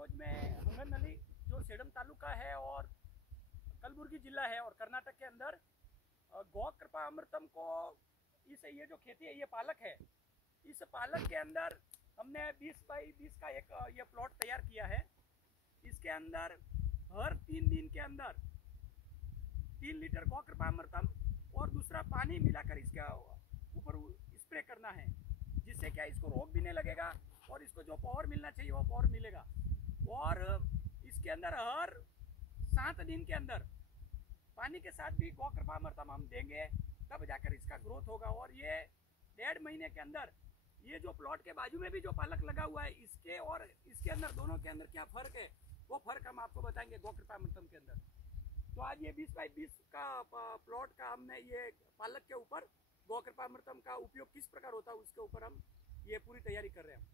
रोज में हंगरनली जो सेडम तालुका है और कलबुर्गी जिला है और कर्नाटक के अंदर गौ कृपा अमृतम को इस ये जो खेती है ये पालक है, इस पालक के अंदर हमने 20 बाई 20 का एक ये प्लॉट तैयार किया है। इसके अंदर हर 3 दिन के अंदर 3 लीटर गौ कृपा अमृतम और दूसरा पानी मिलाकर इसके ऊपर स्प्रे करना है, जिससे क्या इसको रोग भी नहीं लगेगा और इसको जो पावर मिलना चाहिए वो पावर मिलेगा। और इसके अंदर हर 7 दिन के अंदर पानी के साथ भी गौ कृपा अमृतम हम देंगे, तब जाकर इसका ग्रोथ होगा। और ये 1.5 महीने के अंदर ये जो प्लॉट के बाजू में भी जो पालक लगा हुआ है इसके और इसके अंदर दोनों के अंदर क्या फ़र्क है वो फ़र्क हम आपको बताएंगे गौ कृपा अमृतम के अंदर। तो आज ये 20 बाई 20 का प्लॉट का हमने ये पालक के ऊपर गौ कृपा अमृतम का उपयोग किस प्रकार होता है उसके ऊपर हम ये पूरी तैयारी कर रहे हैं।